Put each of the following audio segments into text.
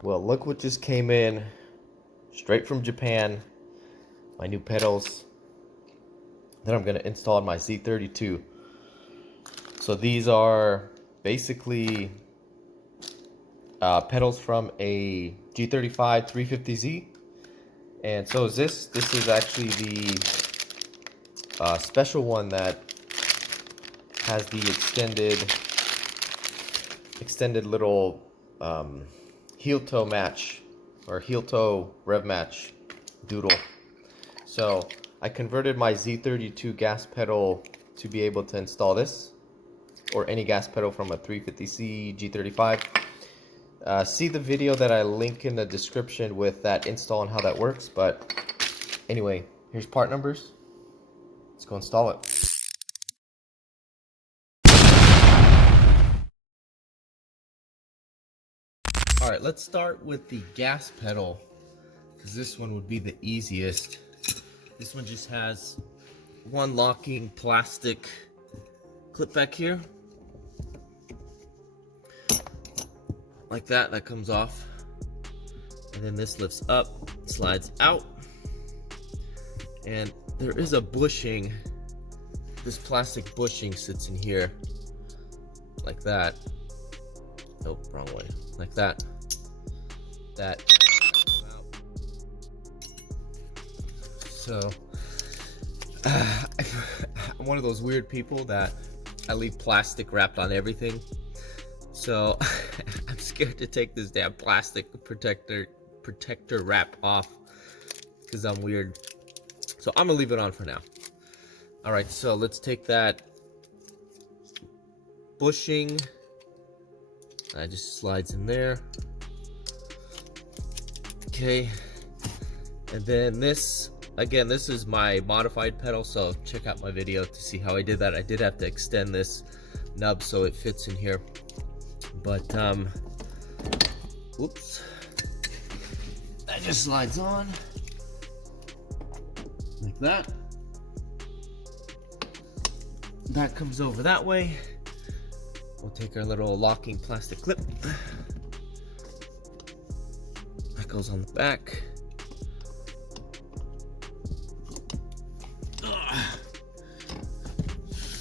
Well, look what just came in straight from Japan. My new pedals that I'm going to install on my Z32. So these are basically pedals from a G35 350Z. And so is this. This is actually the special one that has the extended little heel toe match or heel toe rev match doodle. So I converted my Z32 gas pedal to be able to install this, or any gas pedal from a 350C G35. See the video that I link in the description with that install and how that works. But anyway, here's part numbers. Let's go install it. All right, let's start with the gas pedal, because this one would be the easiest. This one just has one locking plastic clip back here, like that comes off, and then this lifts up, slides out, and there is a bushing. This plastic bushing sits in here, like that. Nope, wrong way. Like that. That. So, I'm one of those weird people that I leave plastic wrapped on everything. So, I'm scared to take this damn plastic protector wrap off, because I'm weird. So, I'm gonna leave it on for now. Alright, so let's take that bushing. It just slides in there. Okay. And then this, again, this is my modified pedal, so check out my video to see how I did that. I did have to extend this nub so it fits in here. But, oops. That just slides on. Like that. That comes over that way. We'll take our little locking plastic clip. That goes on the back.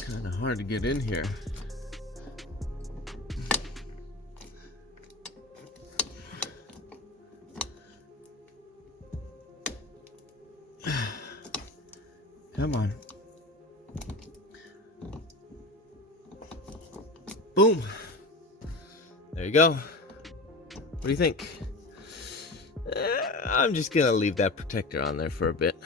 Kind of hard to get in here. Come on. Boom. There you go. What do you think? I'm just gonna leave that protector on there for a bit.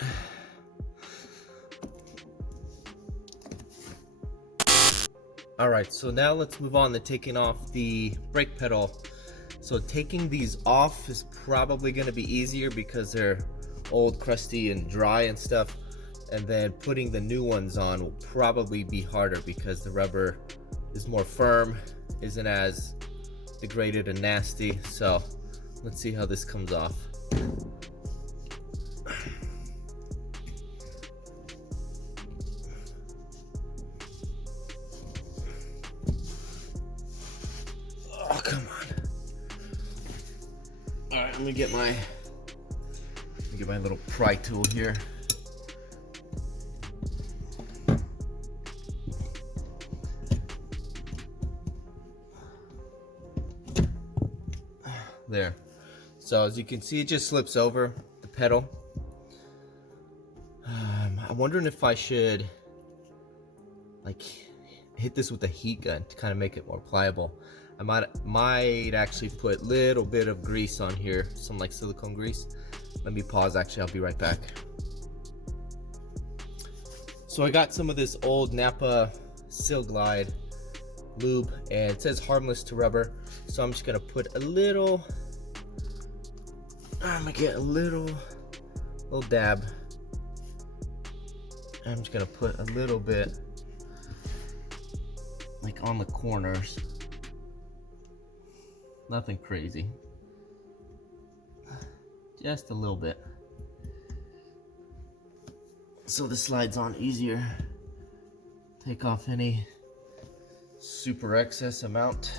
Alright, so now let's move on to taking off the brake pedal. So taking these off is probably gonna be easier because they're old, crusty, and dry and stuff. And then putting the new ones on will probably be harder because the rubber is more firm, isn't as degraded and nasty. So let's see how this comes off. Oh, come on. All right, let me get my little pry tool here. There. So as you can see, it just slips over the pedal. I'm wondering if I should like hit this with a heat gun to kind of make it more pliable. I might actually put a little bit of grease on here, some like silicone grease. Let me pause, actually I'll be right back. So I got some of this old Napa Sil Glide lube, and it says harmless to rubber, so I'm just gonna put a little, I'm gonna get a little dab. I'm just gonna put a little bit like on the corners, nothing crazy, just a little bit, so this slides on easier. Take off any super excess amount.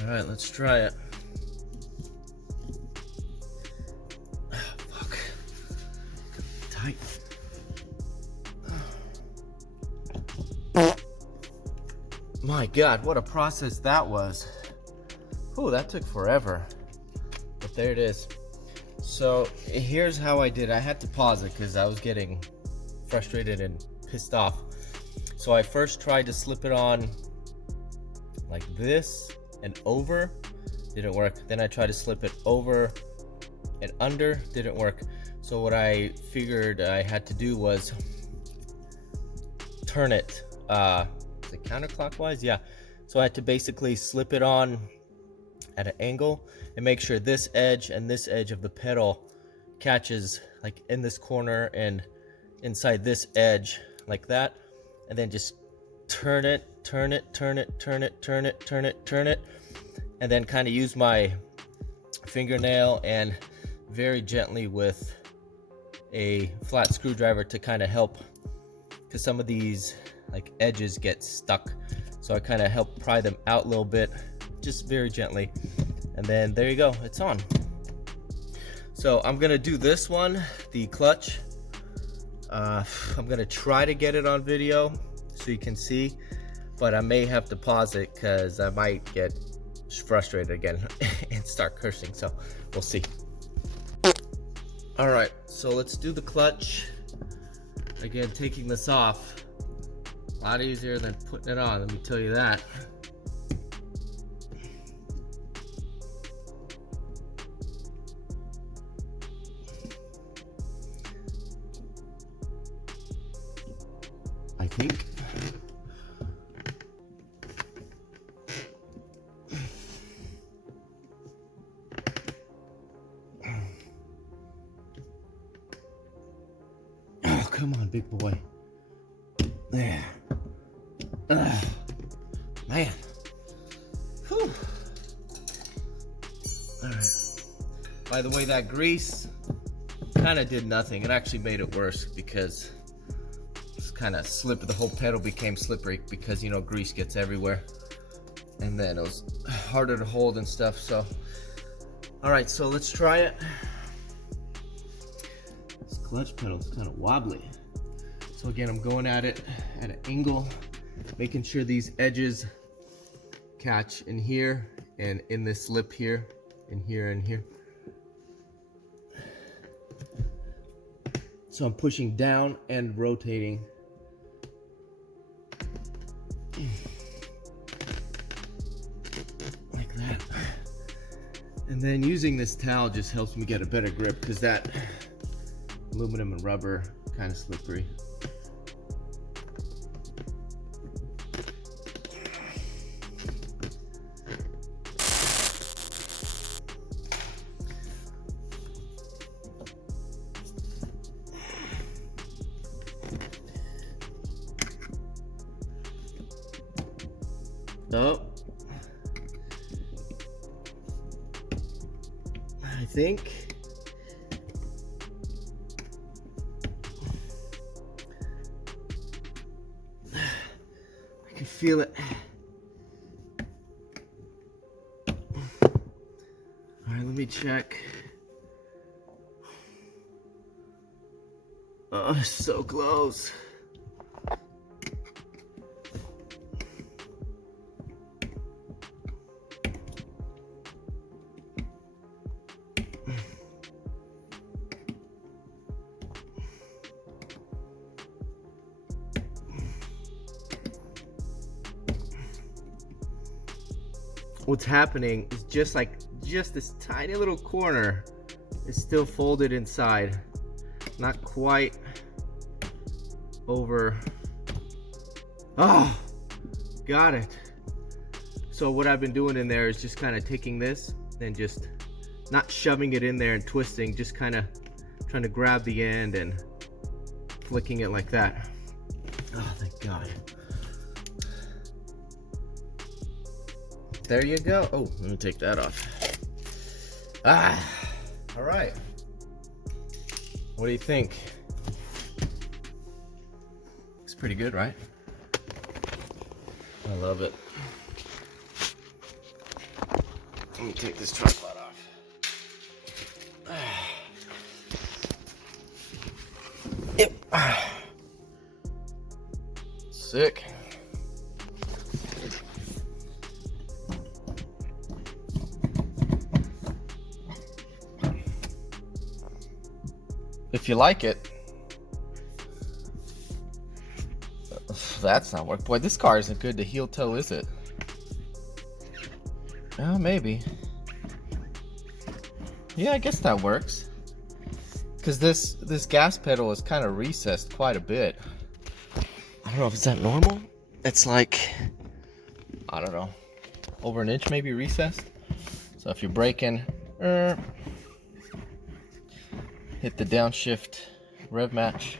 All right, let's try it. My God, what a process that was. Whew, that took forever. But there it is. So here's how I did. I had to pause it because I was getting frustrated and pissed off. So I first tried to slip it on like this and over, didn't work. Then I tried to slip it over and under, didn't work. So what I figured I had to do was turn it, is it counterclockwise? Yeah. So I had to basically slip it on at an angle and make sure this edge and this edge of the pedal catches like in this corner and inside this edge like that, and then just turn it, turn it, turn it, turn it, turn it, turn it, turn it, and then kind of use my fingernail and very gently with a flat screwdriver to kind of help, because some of these like edges get stuck, so I kind of help pry them out a little bit, just very gently, and then there you go, it's on. So I'm gonna do this one, the clutch. I'm gonna try to get it on video so you can see, but I may have to pause it because I might get frustrated again and start cursing, so we'll see. All right, so let's do the clutch. Again, taking this off, a lot easier than putting it on, let me tell you that. I think. Oh, come on, big boy. There. Man. Whew. All right. By the way, that grease kind of did nothing. It actually made it worse because it's kind of slippery. The whole pedal became slippery because, you know, grease gets everywhere. And then it was harder to hold and stuff. So, all right, so let's try it. This clutch pedal is kind of wobbly. So again, I'm going at it at an angle, making sure these edges catch in here and in this lip here, and here and here. So I'm pushing down and rotating. Like that. And then using this towel just helps me get a better grip because that aluminum and rubber kind of slippery. Oh, I think I can feel it. All right, let me check. Oh, it's so close. What's happening is just this tiny little corner is still folded inside, not quite over. Oh, got it. So what I've been doing in there is just kind of taking this and just not shoving it in there and twisting, just kind of trying to grab the end and flicking it like that. Oh, thank God. There you go. Oh, let me take that off. All right. What do you think? It's pretty good, right? I love it. Let me take this tripod off. Yep. Sick. you like it. That's not working. Boy, this car isn't good to heel toe, is it? Oh, maybe. Yeah, I guess that works. Because this gas pedal is kind of recessed quite a bit. I don't know if is that normal. It's like, I don't know, over an inch maybe recessed. So if you're braking, hit the downshift rev match.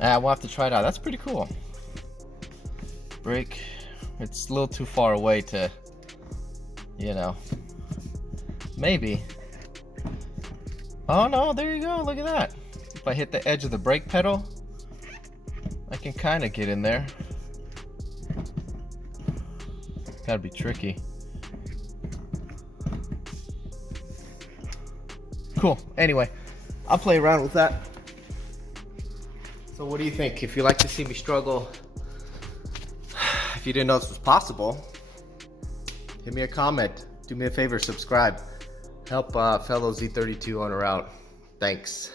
We'll have to try it out. That's pretty cool. Brake. It's a little too far away to, you know, maybe. Oh no, there you go. Look at that. If I hit the edge of the brake pedal, I can kind of get in there. Gotta be tricky. Cool. Anyway, I'll play around with that. So what do you think? If you like to see me struggle, if you didn't know this was possible, hit me a comment. Do me a favor, subscribe. Help fellow Z32 owner out. Thanks.